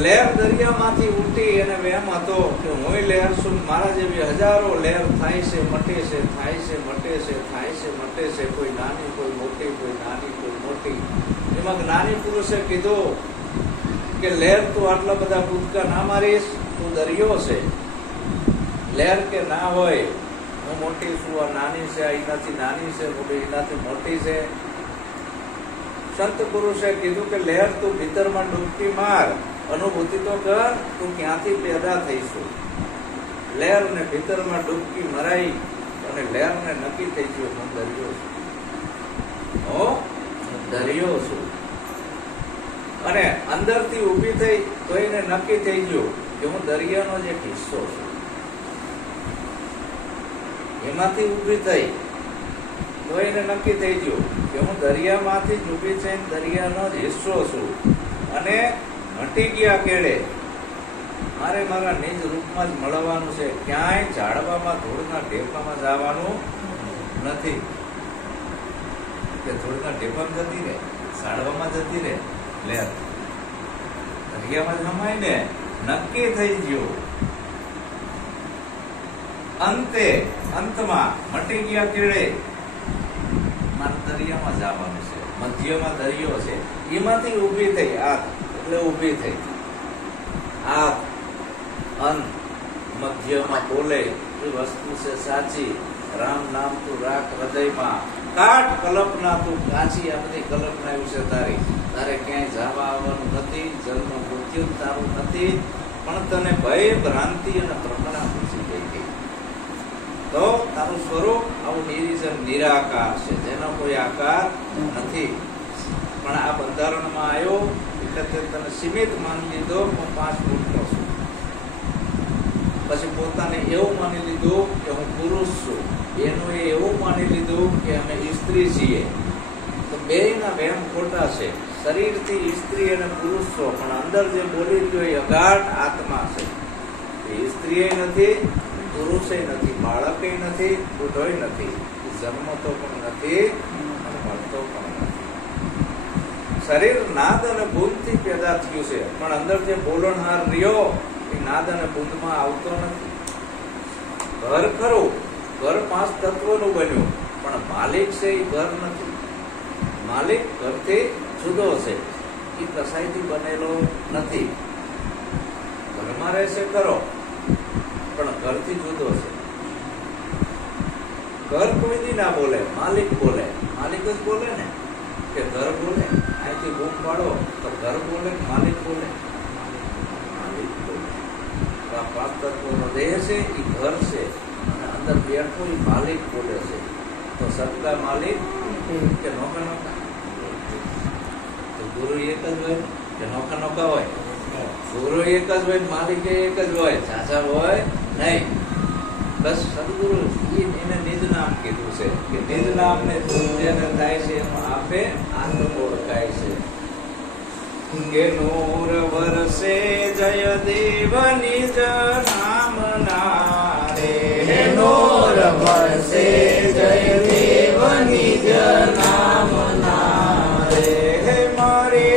લહેર દરિયામાંથી ઉઠી અને વેમ હતો કે હું લહેર છું, મારા જેવી હજારો લહેર થાય છે, મટે છે, થાય છે, મટે છે, થાય છે, મટે છે, કોઈ નાની, કોઈ મોટી, કોઈ નાની, કોઈ મોટી. એમાં જ્ઞાની પુરુષે કીધું કે લહેર તું આટલા બધા કૂદકા ના મારીશ, તું દરિયો છે. લહેર કે ના હોય, હું મોટી છું, આ નાની છે, આ એનાથી નાની છે, એનાથી મોટી છે. સંત પુરુષે કીધું કે લહેર તું ભીતરમાં ડૂબકી માર, અનુભૂતિ તો કર, તું ક્યાંથી પેદા થઈશું. લહેર ને ભીતરમાં ડૂબકી મરાઈ અને લહેર ને નક્કી થઈ ગયું હું દરિયો છું, હું દરિયો છું. અને અંદરથી ઊભી થઈ તો એને નક્કી થઈ ગયું કે હું દરિયાનો જ એક હિસ્સો છું. એમાંથી ઊભી થઈ તો એને નક્કી થઈ ગયું કે હું દરિયામાંથી જ ઊભી થઈને દરિયાનો જ હિસ્સો છું. અને મટી ગયા કેડે મારે મારા નિજ રૂપમાં જ મળવાનું છે. ક્યાંય ઝાડવામાં ધૂળના ઢેફામાં જવાનું નથી. કે ધૂળના ઢેફામાં જતી રહે, ઝાડવામાં જતી રહે, લહેર દરિયામાં જ હમાય ને નક્કી થઈ ગયું. અંતમાં મટી ગયા કેડે મારે દરિયામાં જવાનું છે. મધ્યમાં દરિયો છે, એમાંથી ઊભી થઈ આંખ એટલે ઊભી થઈ. આંખ અંત મધ્યમાં બોલે એ વસ્તુ છે સાચી. રામ નામ તું રાખ હૃદયમાં, કાટ કલ્પના તું કાચી. આ બધી કલ્પના વિશે તારે ક્યાંય જવા આવવાનું નથી. જન્મ મૃત્યુ તારું નથી. પણ તને ભય ભ્રાંતિ અને પ્રકરણા પૂછી ગઈ હતી. તો તારું સ્વરૂપ આવું નિરીજન નિરાકાર છે, જેનો કોઈ આકાર નથી. પણ આ બંધારણમાં આવ્યો એટલે તને સીમિત માની લીધો, હું 5 ફૂટનો છું. પછી પોતાને એવું માની લીધું કે હું પુરુષ છું. એનું એવું માની લીધું કે અમે સ્ત્રી છીએ. તો બેયના વહેમ ખોટા છે. શરીરથી સ્ત્રી અને પુરુષ છો, પણ અંદર જે બોલી રહ્યો એ અગાઢ આત્મા છે. એ સ્ત્રી નથી, પુરુષે નથી, બાળકે નથી, બુઢોય નથી, જન્મતો પણ નથી અને મળતો પણ નથી. શરીર નાદ અને બુંદથી પેદા થયું છે, પણ અંદર જે બોલણહાર રહ્યો એ નાદ અને બુંદમાં આવતો નથી. ઘર ખરું, ઘર 5 તત્વોનું બન્યું, પણ માલિક છે એ ઘર નથી. માલિક ઘરથી જુદો છે, એ કસાઈથી બનેલો નથી. ઘરમાં રહેશે ખરો, પણ ઘરથી જુદો છે. ઘર કોઈ દી ના બોલે, માલિક બોલે. માલિક જ બોલે ને, કે ઘર બોલે. અહીંથી બૂમ પાડો તો ઘર બોલે, માલિક બોલે. માલિક બોલે. આ 5 તત્વોનો દેહ છે એ ઘર છે, અને અંદર બેઠો એ માલિક બોલે છે. તો સબકા માલિક કે નોખા નોખા? તો ગુરુ એક જ હોય કે નોખા નોખા હોય? ગુરુ એક જ હોય, માલિક એક જ હોય, ઝાઝા હોય નહીં. બસ સદગુરુ એને નિજ નામ કીધું છે કે નિજ નામ ને જેને થાય છે એમાં આપે આનંદ ઓળખાય છે. કે નૂર વરસે જય દેવ નિજ નામ નારે. નૂર વરસે જય દેવ નિજ નામ નારે. હે મારે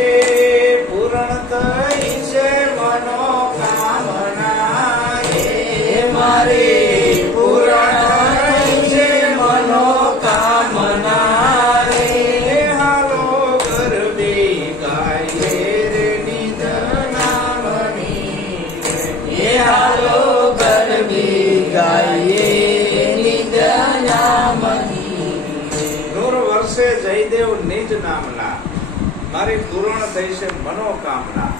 પૂર્ણ થઈ છે મનોકામના. હે મારી પૂર્ણ છે મનોકામના. હાલો ગરબી ગાઈએ રે નિજ નામની. હાલો ગરબી ગાઈએ નિજ નામની. નૂર વર્ષે જયદેવ નિજ નામના. મારી પૂર્ણ થઈ છે મનોકામના.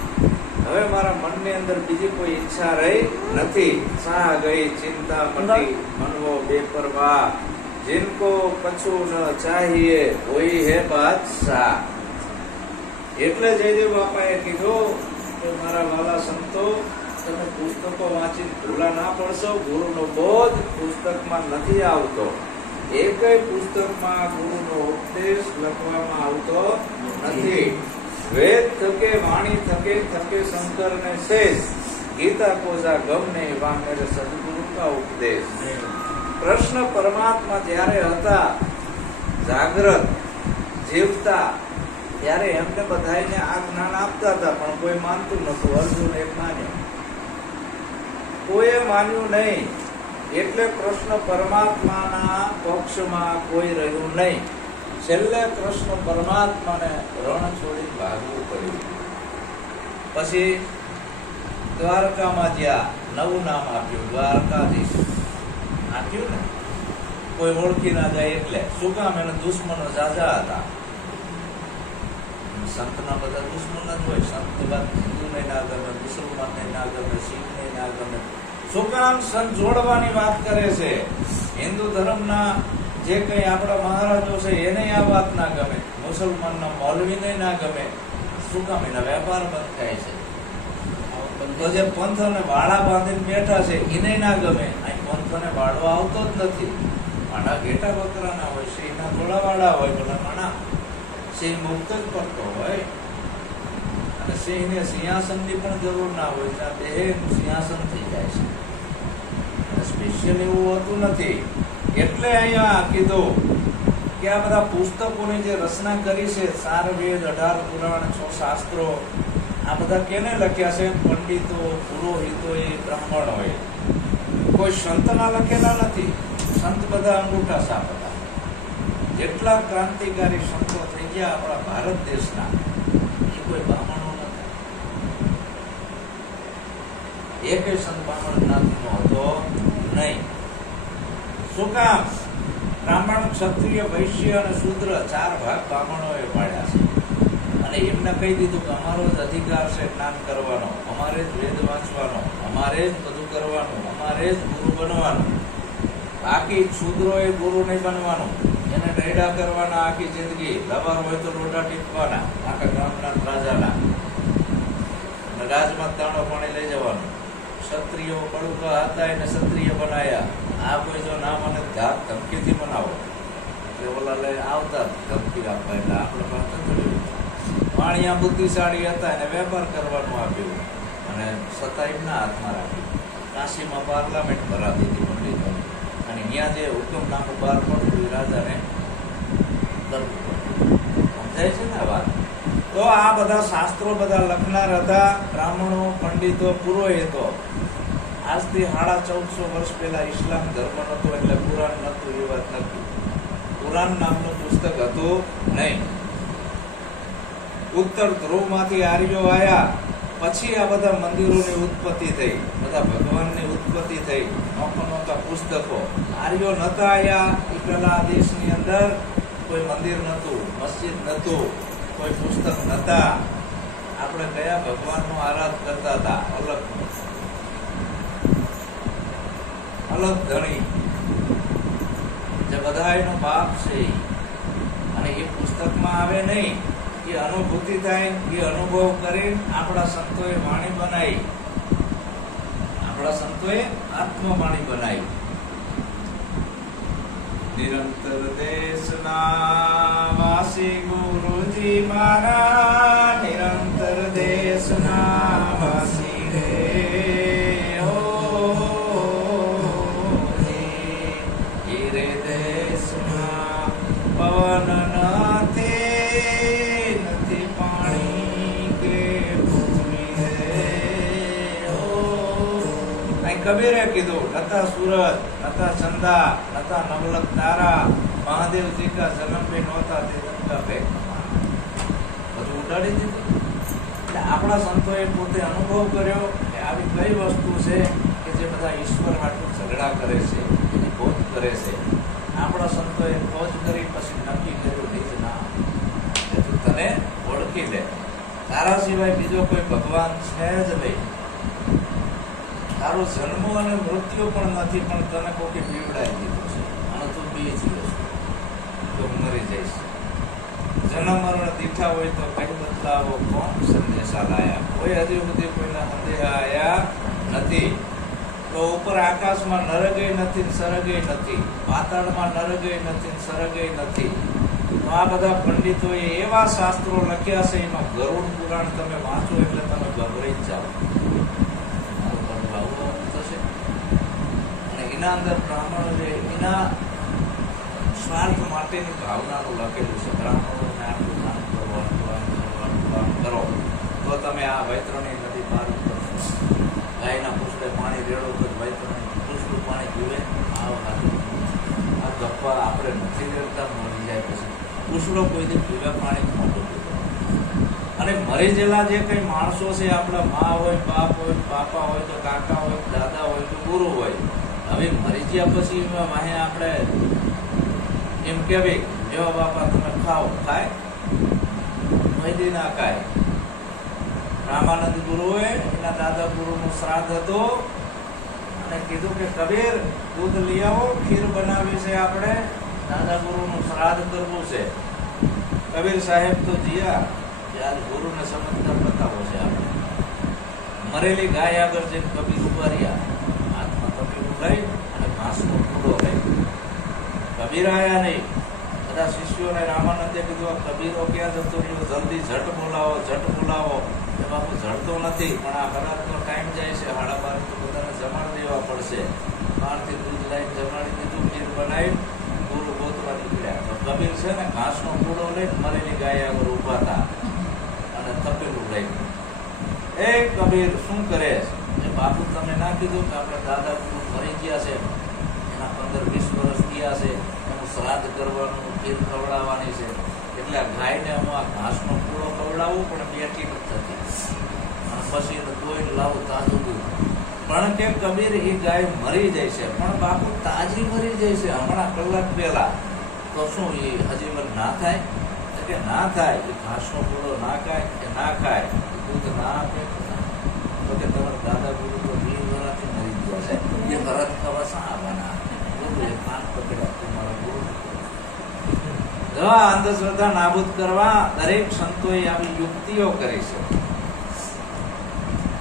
હવે મારા મનની અંદર બીજી કોઈ ઈચ્છા રહી નથી. સા ગઈ ચિંતા મટી મનવો બેપરવાહ. जिनको कछु न चाहिए वही है बादशाह. એટલે જયદેવ બાપાએ કીધું કે મારા વાલા સંતો તમે પુસ્તકો વાંચી ભૂલા ના પડશો. ગુરુનો બોધ પુસ્તકમાં નથી આવતો. એકેય પુસ્તકમાં ગુરુનો ઉપદેશ લખવામાં આવતો નથી. વેદ થકે વાણી થકે થકે શંકર ને શેષ, ગીતા કોજા ગમને વા મેરે સદગુરુ કા ઉપદેશ. કૃષ્ણ પરમાત્મા જ્યારે હતા જાગ્રત જીવતા, ત્યારે એમને બધાને આ જ્ઞાન આપતા હતા, પણ કોઈ માનતું નતું. અર્જુન એક માન્યો, કોઈએ માન્યું નહીં. એટલે કૃષ્ણ પરમાત્માના પક્ષમાં કોઈ રહ્યું નહીં. છેલ્લે કૃષ્ણ પરમાત્માને રણ છોડી ભાગવું પડ્યું. પછી દ્વારકામાં જ્યાં નવું નામ આપ્યું, દ્વારકાધીશ આપ્યું ને. કોઈ ઓળખી ના જાય એટલે. શું કામ? એને દુશ્મનો ઝાઝા હતા. સંતના બધા દુશ્મન જ હોય. સંતની વાત હિન્દુને ના ગમે, મુસલમાનને ના ગમે, શીખને ના ગમે. શું કામ? સંત જોડવાની વાત કરે છે. હિન્દુ ધર્મના જે કઈ આપણા મહારાજો છે એને આ વાત ના ગમે, મુસલમાનના મૌલવીને ના ગમે. શું કામ? એના વેપાર બંધ થાય છે. તો જે પંથને વાળા બાંધીને બેઠા છે એને ના ગમે. અહીં પંથને વાળો આવતો જ નથી. વાળા ઘેટા બકરાના હોય, સિંહના થોડા વાળા હોય, બધા માણા. સિંહ મુક્ત જ પડતો હોય, અને સિંહને સિંહાસનની પણ જરૂર ના હોય. ત્યાં દેહનું સિંહાસન થઈ જાય છે. સ્પેશિયલ એવું હોતું નથી. એટલે અહીંયા કીધું કે આ બધા પુસ્તકોની જે રચના કરી છે, 4 વેદ, 18 પુરાણ, 6 શાસ્ત્રો, આ બધા કેને લખ્યા છે? પંડિતો, પુરોહિતોએ, બ્રાહ્મણોએ. કોઈ સંતના લખેલા નથી. સંત બધા અંગૂઠા છાપ હતા. જેટલા ક્રાંતિકારી સંતો થઈ ગયા આપણા ભારત દેશના, એ કોઈ બ્રાહ્મણો નથી. એકેય સંત બ્રાહ્મણ જ્ઞાતિનો હતો નહીં. શું કામ? બ્રાહ્મણ, ક્ષત્રિય, વૈશ્ય અને શૂદ્ર 4 ભાગ બ્રાહ્મણોએ પાડ્યા છે. અને એમને કહી દીધું કે અમારો જ અધિકાર છે જ્ઞાન કરવાનો, અમારે જ વેદ વાંચવાનો, અમારે જ બધું કરવાનું, અમારે જ ગુરુ બનવાનું. બાકી શૂદ્રોએ ગુરુ નહીં બનવાનું. એને ડૈડા કરવાના આખી જિંદગી. લવાર હોય તો લોટા ટીપવાના આખા ગામના રાજાના. રાજમાં દાણો પાણી લઈ જવાનું. ક્ષત્રિયો બળુકા હતા એને ક્ષત્રિય બનાયા. આ કોઈ જો નામ અને ધાક ધમકીથી બનાવો એટલે ઓલા લઈ આવતા ધમકી આપવા. એટલે આપણે પાસે ચડ્યું. વાણિયા બુદ્ધિશાળી હતા, એને વેપાર કરવાનું આપ્યું અને સત્તા એમના હાથમાં રાખ્યું. કાશીમાં પાર્લામેન્ટ કરાવી દીધી પંડિતો, અને ત્યાં જે હુકમનામું બહાર પડતું એ રાજાને કરવું પડતું. સમજાય છે ને વાત? તો આ બધા શાસ્ત્રો બધા લખનાર હતા બ્રાહ્મણો, પંડિતો, પુરોહિતો. આજથી 1450 વર્ષ પહેલા ઇસ્લામ ધર્મ નતો એટલે કુરાન નતું એ વાત નથી. કુરાન નામનું પુસ્તક હતું નહીં. ઉત્તર ધ્રુવમાંથી આર્યો આવ્યા, પછી આ બધા મંદિરોની ઉત્પત્તિ થઈ, બધા ભગવાનની ઉત્પત્તિ થઈ. નોખા પુસ્તકો. આર્યો નતા આવ્યા એ પેલા દેશની અંદર કોઈ મંદિર નતું, મસ્જિદ નતું, કોઈ પુસ્તક નતા. આપણે કયા ભગવાનનો આરાધ કરતા હતા? અલગ ધણી, જે બધાયનો બાપ છે. અને એ પુસ્તકમાં આવે નહીં, એ અનુભૂતિ થાય, એ અનુભવ કરી આપણા સંતોએ વાણી બનાવી. આપણા સંતોએ આત્મવાણી બનાવી. નિરંતર દેશના વાસી ગુરુજી મારા, નિરંતર દેશના વાસી રે. રે દેશમાં પવન નથી પાણી કે પૃથ્વી રે. કબીરે કીધું, નતા સૂરજ, નતા ચંદા, નતા નવલખ તારા, મહાદેવજી કા જન્મ ભી નહોતા તે જનકા ભેગ. બધું ઉડાડી દીધું. એટલે આપણા સંતોએ પોતે અનુભવ કર્યો કે આવી કઈ વસ્તુ છે કે જે બધા ઈશ્વર હાટું ઝઘડા કરે છે, એની ખોજ કરે છે. આપણા સંતોએ ખોજ કરી પછી નક્કી કર્યું નિજ નામ, તને ઓળખી લે. તારા સિવાય બીજો કોઈ ભગવાન છે જ નહીં. તારો જન્મ અને મૃત્યુ પણ નથી, પણ તને કોઈ પીવડાવી દીધું છે. અને તું પી જીવે તો મરી જઈશ. જન્મ મરણ દીઠા હોય તો કઈ બદલાવો, કોણ સંદેશા લાયા? કોઈ હજી સુધી કોઈના સંદેશા આયા નથી, તો ઉપર આકાશમાં નરગે નથી ને સરગે નથી, પાતાળમાં નરગે નથી ને સરગે નથી. તો આ બધા પંડિતોએ એવા શાસ્ત્રો લખ્યા છે, એમાં ગરુડ પુરાણ તમે વાંચો એટલે તમે ગભરાઈ જ જાઓ. થશે. અને એના અંદર બ્રાહ્મણો જે એના સ્વાર્થ માટેની ભાવનાનું લખેલું છે. બ્રાહ્મણોને આટલું દાન કરવાનું કરો તો તમે આ વૈતરણી નદી પાર કરશો. ગાયના પૂછડે પાણી રેડો તો વૈતરણી પૂછડું પાણી પીવે. આ ગપ્પા આપણે નથી રેડતા, મળી જાય પછી પૂછડો કોઈથી પીવે પાણી મોટું પીવે. અને મરી ગયેલા જે કઈ માણસો છે, આપણા મા હોય, બાપ હોય, બાપા હોય, તો કાકા હોય, દાદા હોય, તો ગુરુ હોય. હવે મરી ગયા પછી વાહે આપણે એમ કેવી એવા બાપા તમે ખાઓ, ખાય વૈદી ના ખાય. રામાનંદ ગુરુએ એના દાદા ગુરુનું શ્રાદ્ધ હતું અને કીધું કે કબીર દૂધ લઈ આવો, ખીર બનાવી છે, આપણે દાદા ગુરુનું શ્રાદ્ધ કરવું છે. કબીર સાહેબ તો જીયા કે આજ ગુરુને સમજદાર બતાવો છે. આપણે મરેલી ગાય આગળ જઈને કબીર ઉભા રહ્યા, હાથમાં તપેલું લઈ અને ઘાસનો પૂડો લઈ. કબીર આયા નહીં. બધા શિષ્યોને રામાનંદે કીધું કબીરો ક્યાં જતો રહ્યો, જલ્દી ઝટ બોલાવો, ઝટ બોલાવો. એ બાપુ ઝડતો નથી, પણ આ કલાકનો ટાઈમ જાય છે, 12:30 તો બધાને જમાડ દેવા પડશે. 12થી દૂધ લઈને જમાડી દીધું, ખીર બનાવી, ગુરુ ગોતવા નીકળ્યા. તો કબીર છે ને ઘાસનો પૂડો લઈને મરેલી ગાય આગળ ઉભા હતા અને તપેલું લઈ. એ કબીર શું કરે છે? બાપુ તમે ના કીધું કે આપણે દાદા ગુરુ મરી ગયા છે, એના 15-20 વર્ષ ગયા છે, એનું શ્રાદ્ધ કરવાનું, ખીર ખવડાવવાની છે, એટલે આ ગાયને હું આ ઘાસનો પૂળો ખવડાવું પણ બેઠી નથી થતી, અને પછી એને ધોઈને લાવું તાજું દૂધ. પણ કે કબીર એ ગાય મરી જાય છે, પણ બાપુ તાજી મરી જાય છે હમણાં કલાક પહેલા, તો શું એ હજીવન ના થાય? કે ના થાય. એ ઘાસનો પૂળો ના ખાય કે ના ખાય, દૂધ ના આપે, તો કે તમારા દાદા ગુરુ તો 20 વર્ષથી મરી ગયા છે, એ ભરત ખવા શા આવવાના? ગુરુએ કાન પકડ્યા, તમારા ગુરુ. અંધશ્રદ્ધા નાબૂદ કરવા દરેક સંતોએ આવી યુક્તિઓ કરી છે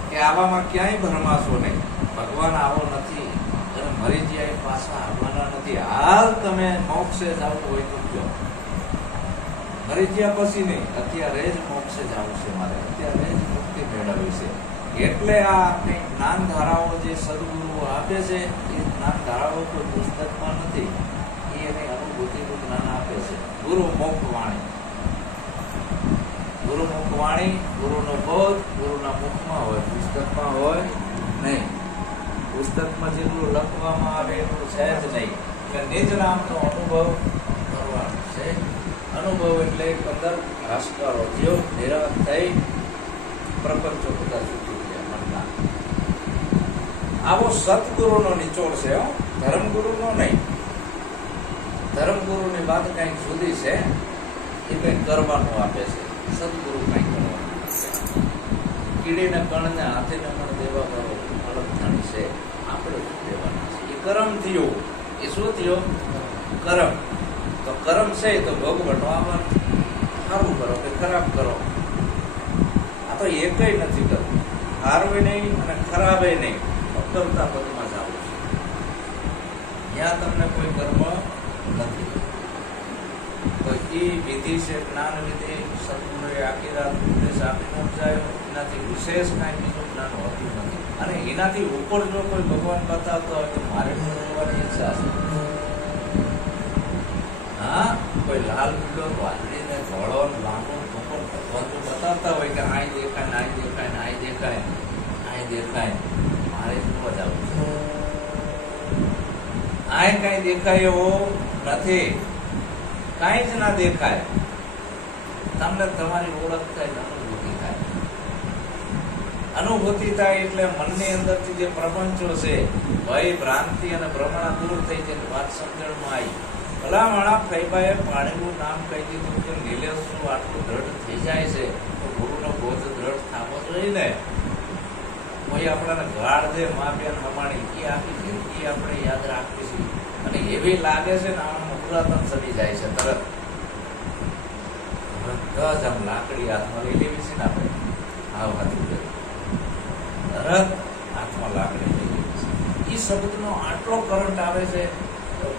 કે આવામાં ક્યાંય ભરમાશો નહીં. ભગવાન આવો નથી, અને મરી જાય પાછા આવવાના નથી. હાલ તમે મોક્ષે જવું હોય તો કયો, મરી ગયા પછી નહીં, અત્યારે જ મોક્ષે જવું છે મારે, અત્યારે જ મુક્તિ મેળવવી છે. એટલે આ આપણી જ્ઞાન ધારાઓ જે સદગુરુઓ આપે છે, એ જ્ઞાન ધારાઓ કોઈ પુસ્તકમાં નથી, એની અનુભૂતિનું જ્ઞાન આપે છે. ગુરુમુખ વાણી, ગુરુમુખ વાણી, ગુરુનો બોધ ગુરુના મુખમાં હોય, પુસ્તકમાં હોય નહીં. પુસ્તકમાં જેટલું લખવામાં આવે એટલું છે જ નહીં. એટલે નિજ નામનો અનુભવ કરવાનો છે. અનુભવ એટલે અંદર હાશકારો જેવો નિરાશ થઈ પ્રપંચો બધા છૂટી ગયા મનના. આવો સદગુરુનો નિચોડ છે, ધર્મગુરુનો નહીં. ધર્મગુરુની વાત કંઈક જુદી છે, એ કંઈક કરવાનું આપે છે. સદગુરુ કંઈક કરવાનું. કીડીને કણને હાથીને મણ દેવા વાળો અલગ ધણ છે, આપણે શું દેવાના છે? એ કર્મ થયું. એ શું થયું? કર્મ. તો કર્મ છે તો ભોગવટો આવવાનું. સારું કરો કે ખરાબ કરો, આ તો એકય નથી કરવું. સારું નહીં અને ખરાબે નહીં, કરતા પદમાં જ આવું છે. ત્યાં તમને કોઈ કર્મ નથી. તો એ વિધિ છે, જ્ઞાન વિધિ, સદગુરુએ આખી રાત ઉપદેશ આપી સમજાયો. એનાથી વિશેષ કાંઈ બીજું જ્ઞાન હોતું નથી. અને એનાથી ઉપર જો કોઈ ભગવાન બતાવતો હોય તો મારે પણ જોવાની ઈચ્છા છે. હા, કોઈ લાલ પીળો વાદળીને ધોળો લાંબો ભગવાન તો બતાવતા હોય કે આય દેખાય ને આય દેખાય ને આય દેખાય આય દેખાય, મારે જોવા જ આવું છે. આય કઈ દેખાય એવો નથી, કઈ જ ના દેખાય. તમને તમારી ઓળખ થાય, અનુભૂતિ થાય. અનુભૂતિ થાય એટલે મનની અંદરથી જે પ્રપંચો છે, ભય, ભ્રાંતિ અને ભ્રમણા દૂર થઈ જાય. વાત સમજણમાં આવી. ભલા માણા ફૈબાએ પાણીનું નામ કહી દીધું કે નિલેશ શું આટલું દ્રઢ થઈ જાય છે, તો ગુરુનો બોધ દ્રઢ થવો જોઈએ ને. કોઈ આપણાને ગાળ દે મા બેન હમાણી, એ આખી જિંદગી આપણે યાદ રાખવી છે. અને એવી લાગે છે ને આમાં પુરાતન ચડી જાય છે તરત. જ આમ લાકડી હાથમાં લઈ લેવી છે ને આપણે, આવ હાથું તરત હાથમાં લાકડી લઈ ગઈ છે. એ શબ્દનો આટલો કરંટ આવે છે,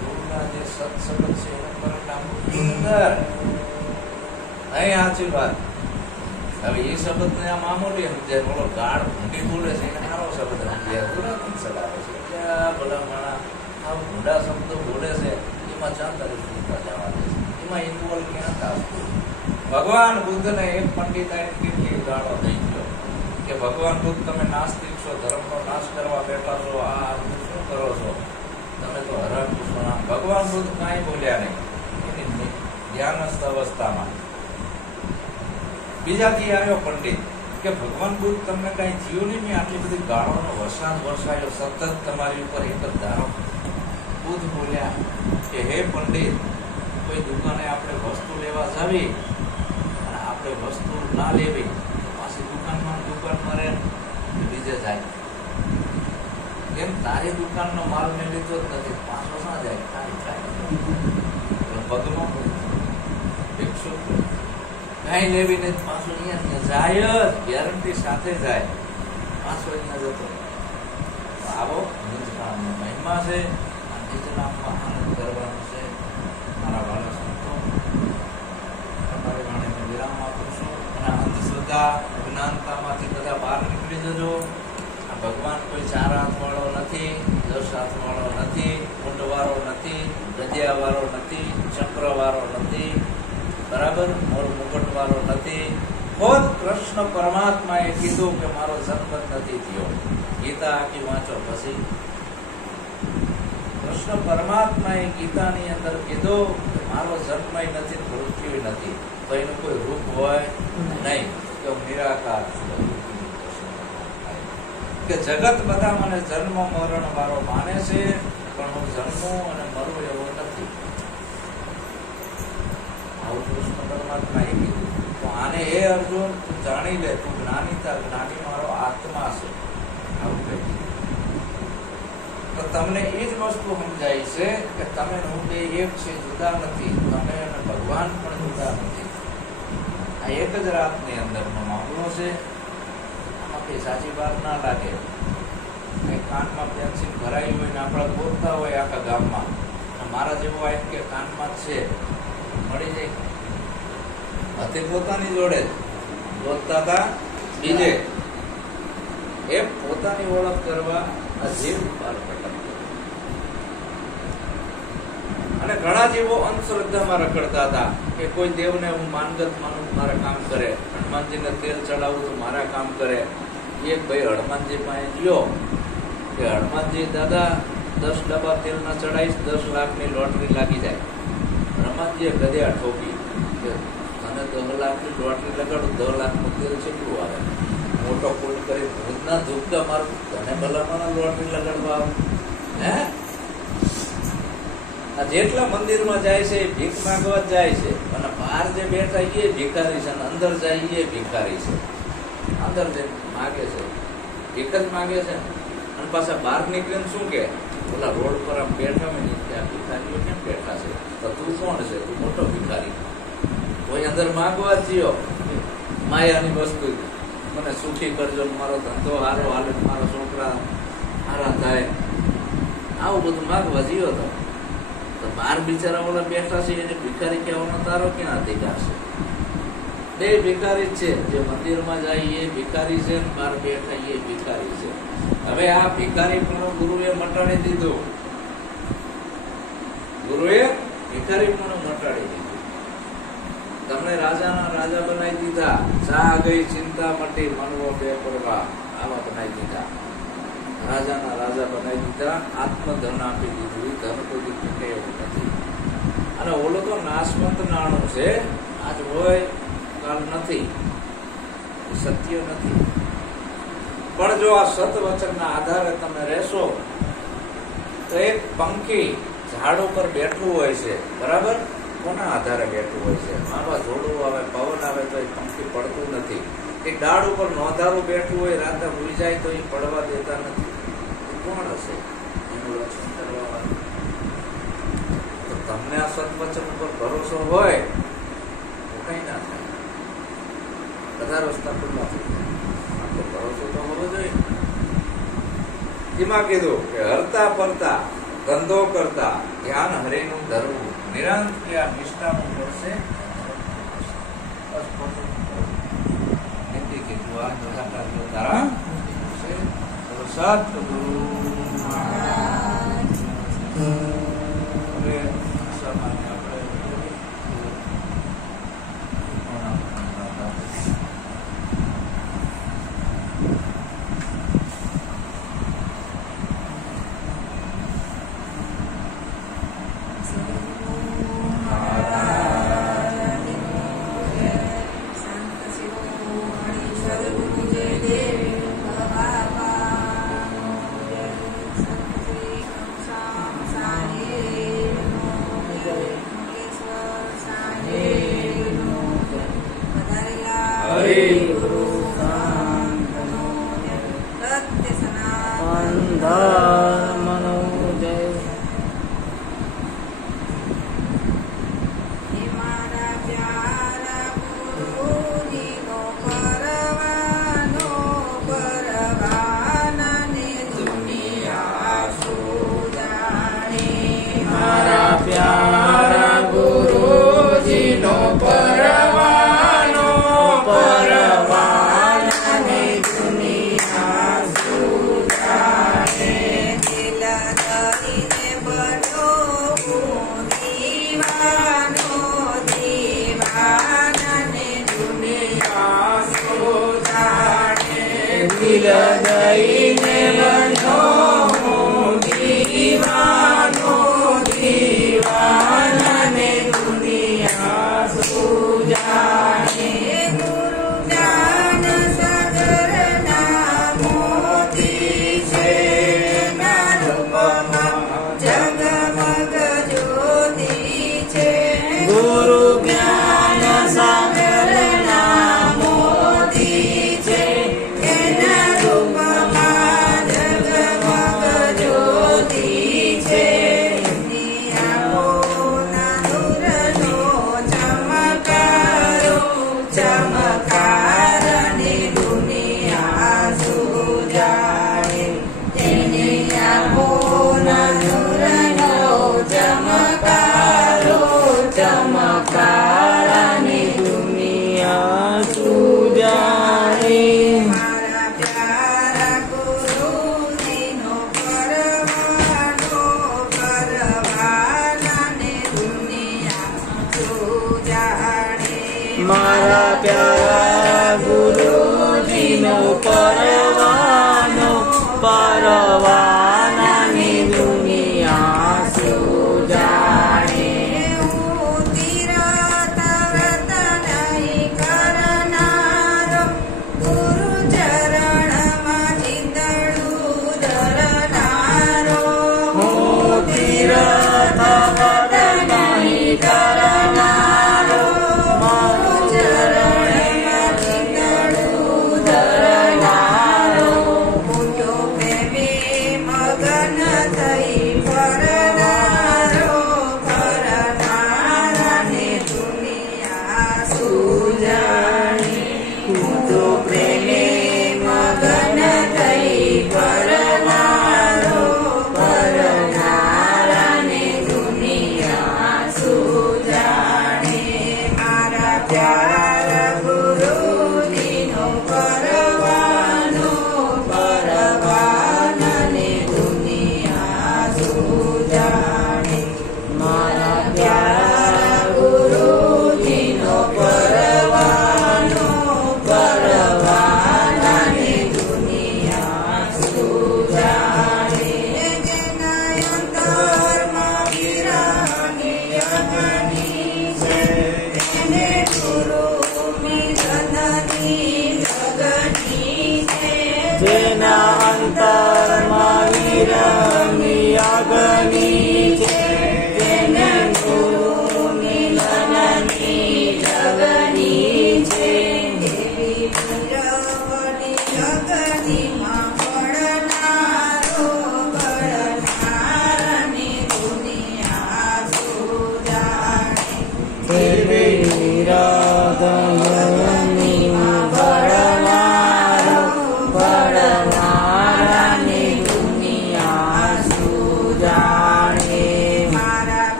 ગુરુના જે સત્શબ્દ છે એનો કરંટ આપણું અંદર અહીં સાચી વાત. હવે એ શબ્દ ને આ મામૂલી સમજે, બોલો ગાઢ ઊંડી બોલે છે એને સારો શબ્દ સમજે, તુરંત ચડાવે છે. ક્યાં ભલા માણા આ ઊંડા શબ્દો બોલે છે એમાં જાણકારી પૂરતા જવા દે છે, એમાં ઇન્વોલ્વ ક્યાં થતું. ભગવાન બુદ્ધને એક પંડિતાએ કેટલી ગાળો દઈ ગયો કે ભગવાન બુદ્ધ તમે નાસ્તિક છો, ધર્મનો નાશ કરવા બેઠા છો, આ શું કરો છો તમે તો હરણ છો. ભગવાન બુદ્ધ કાંઈ બોલ્યા નહીં એની ધ્યાનસ્થ અવસ્થામાં. બીજાથી આવ્યો પંડિત કે ભગવાન બુદ્ધ તમને કઈ થયું નહીં, મેં આટલી બધી ગાળોનો વરસાદ વરસાયો સતત તમારી ઉપર એક જ ધારો. બુદ્ધ બોલ્યા કે હે પંડિત, કોઈ દુકાને આપણે વસ્તુ લેવા જાવી અને આપણે વસ્તુ ના લેવી પાછી દુકાનમાં રહે બીજે જાય. કેમ તારી દુકાનનો માલ મેં લીધો જ નથી, પાછો ના જાય ખાલી જાય પગમાં ભિક્ષુ કઈ લેવી નહીં, પાછો અહીંયા જાય જ, ગેરંટી સાથે જાય, પાછો અહીંયા જતો. આવો નિજ નામનો મહિમા છે, આ નિજ નામમાં આનંદ કરવાનો છે. મારા વાલા સંતો, તમારી વાણીને વિરામ આપું છું અને અંધશ્રદ્ધા અજ્ઞાનતામાંથી બધા બહાર નીકળી જજો. આ ભગવાન કોઈ 4 હાથ વાળો નથી, 10 હાથ વાળો નથી, ઊંડ વાળો નથી, ગજિયા વાળો નથી, ચક્ર વાળો નથી, બરાબર, મોર મુકટ વાળો નથી. ખુદ કૃષ્ણ પરમાત્માએ કીધું કે મારો જન્મ જ નથી થયો. ગીતા આખી વાંચો પછી કૃષ્ણ પરમાત્માએ ગીતાની અંદર કીધું કે મારો જન્મ નથી, મૃત્યુ નથી. તો એનું કોઈ રૂપ હોય નહીં, કે હું નિરાકાર છું. કે જગત બધા મને જન્મ મરણ વાળો માને છે, પણ હું જન્મું અને મરું એવો નથી. આવું કૃષ્ણ પરમાત્માએ કીધું. તો આને હે અર્જુન, તું જાણી લે, તું જ્ઞાની મારો આત્મા છે. આવું કહી. તો તમને એ જ વસ્તુ સમજાય છે કે તમે હું બે એક છે, જુદા નથી. તમે અને ભગવાન પણ જુદા નથી. આ એક જ રાતની અંદરનો મામલો છે. આમાં કઈ સાચી વાત ના લાગે. કઈ કાનમાં પેન્સિલ ભરાઈ હોય ને આપણા ગોતતા હોય આખા ગામમાં, મારા જેવો આઈ કે કાનમાં જ છે, મળી જાય. હતી પોતાની જોડે ગોતતા હતા બીજે. એ પોતાની ઓળખ કરવા આ જીવ બહાર ભટકતો. અને ઘણા જીવો અંધશ્રદ્ધામાં રખડતા હતા કે કોઈ દેવને હું માનગત માનું, મારા કામ કરે. હનુમાનજીને તેલ ચડાવું તો મારા કામ કરે. એક ભાઈ હનુમાનજી પાસે ગયો કે હનુમાનજી દાદા 10 ડબ્બા તેલ ના ચડાવીશ, 10 લાખની લોટરી લાગી જાય. હનુમાનજીએ ગધેડા ઠોકી કે તને 10 લાખની લોટરી લગાડું, 10 લાખનું તેલ કેટલું આવે? મોટો ફૂલ કરી ભૂતના ધૂપકા મારું, તને ભલામાં લોટરી લગાડવા આવે? હે, આ જેટલા મંદિરમાં જાય છે એ ભીખ માંગવા જાય છે, અને બહાર જે બેઠા એ ભિખારી છે, અને અંદર જાય એ ભિખારી છે. અંદર જે માગે છે ભીખ જ માગે છે. અને પાછા બહાર નીકળીને શું કે ઓલા રોડ પર આમ બેઠા હોય ને ત્યાં ભિખારીઓ કેમ બેઠા છે? તો તું કોણ છે? તું મોટો ભિખારી. કોઈ અંદર માગવા જ જીઓ માયાની વસ્તુ, મને સુખી કરજો, મારો ધંધો હારો હાલે, મારા છોકરા હારા થાય, આવું બધું માગવા જીઓ. તો બહાર બિચારા ઓલા બેઠા છે એને ભિખારી કહેવાનો તારો ક્યાં અધિકાર છે? બે ભિખારી જ છે. જે મંદિરમાં જાય એ ભિખારી છે, બહાર બેઠા એ ભિખારી છે. હવે આ ભિખારી પણ ગુરુએ મટાડી દીધું. ગુરુએ ભિખારી પણ મટાડી દીધું. તમને રાજાના રાજા બનાવી દીધા. જા ગઈ ચિંતા મટી, મનવો બેપરવા, આવા બનાવી દીધા. રાજાના રાજા બનાવી દીધા. આત્મધન આપી દીધું. ધન કોઈ દીકરી એવું નથી. અને ઓલો તો નાશવંત નાણું છે. આજ હોય કાલ નથી, સત્ય નથી. પણ જો આ સત વચનના આધારે તમે રહેશો તો એક પંખી ઝાડ ઉપર બેઠું હોય છે, બરાબર? કોના આધારે બેઠું હોય છે? મારવા જોડવું આવે, પવન આવે તો એ પંખી પડતું નથી. એક ડાળ ઉપર નોંધારું બેઠું હોય, રાતે ભૂલી જાય તો એ પડવા દેતા નથી. કોણ હશે એનું રક્ષણ કરવા વાળું? તો તમને આ સત્વચન ઉપર ભરોસો હોય તો કઈ ના થાય. બધા રસ્તા ખુલ્લા થઈ જાય. આપણો ભરોસો તો હોવો જોઈએ. એમાં કીધું કે હરતા ફરતા ધંધો કરતા ધ્યાન હરિનું ધરવું નિરંતર નિષ્ઠાનું કરશે સદગુરુ મારા પ્યારા ગુરુજીનો પરવાનો પરવાનાની દુનિયા શું જાણે હું તીરથ વ્રત નહીં કરનારો ગુરુ ચરણમાં ચિંતડું ધરનારો હું તીરથ વ્રત નહીં કરનારો મોટો પ્રેમી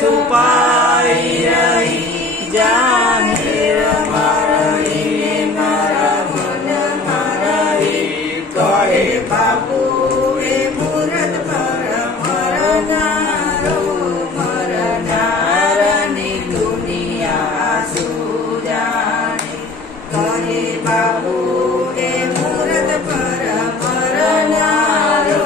છુપાઈ રહી જાહેર મારી મારા મન મારી કહે બાપુ એ મૂરત પર મરનારો મરનારની દુનિયા શું જાણે કહે બાપુ એ મૂરત પર મરનારો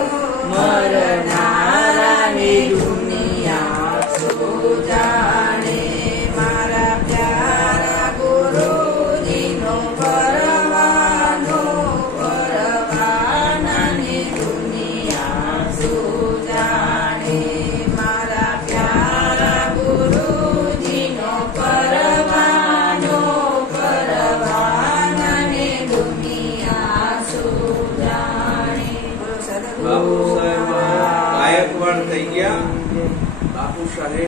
મરનારની દુનિયા શું જાણે મારા પ્યારા ગુરુજીનો પરવાનો પરવાનાની દુનિયા શું જાણે મારા પ્યારા ગુરુજીનો પરવાનો પરવાનાની દુનિયા શું જાણે. બોલો સદગુરુ બાપુ સાહેબ ગાયકવાડ થઈ ગયા. બાપુ સાહેબ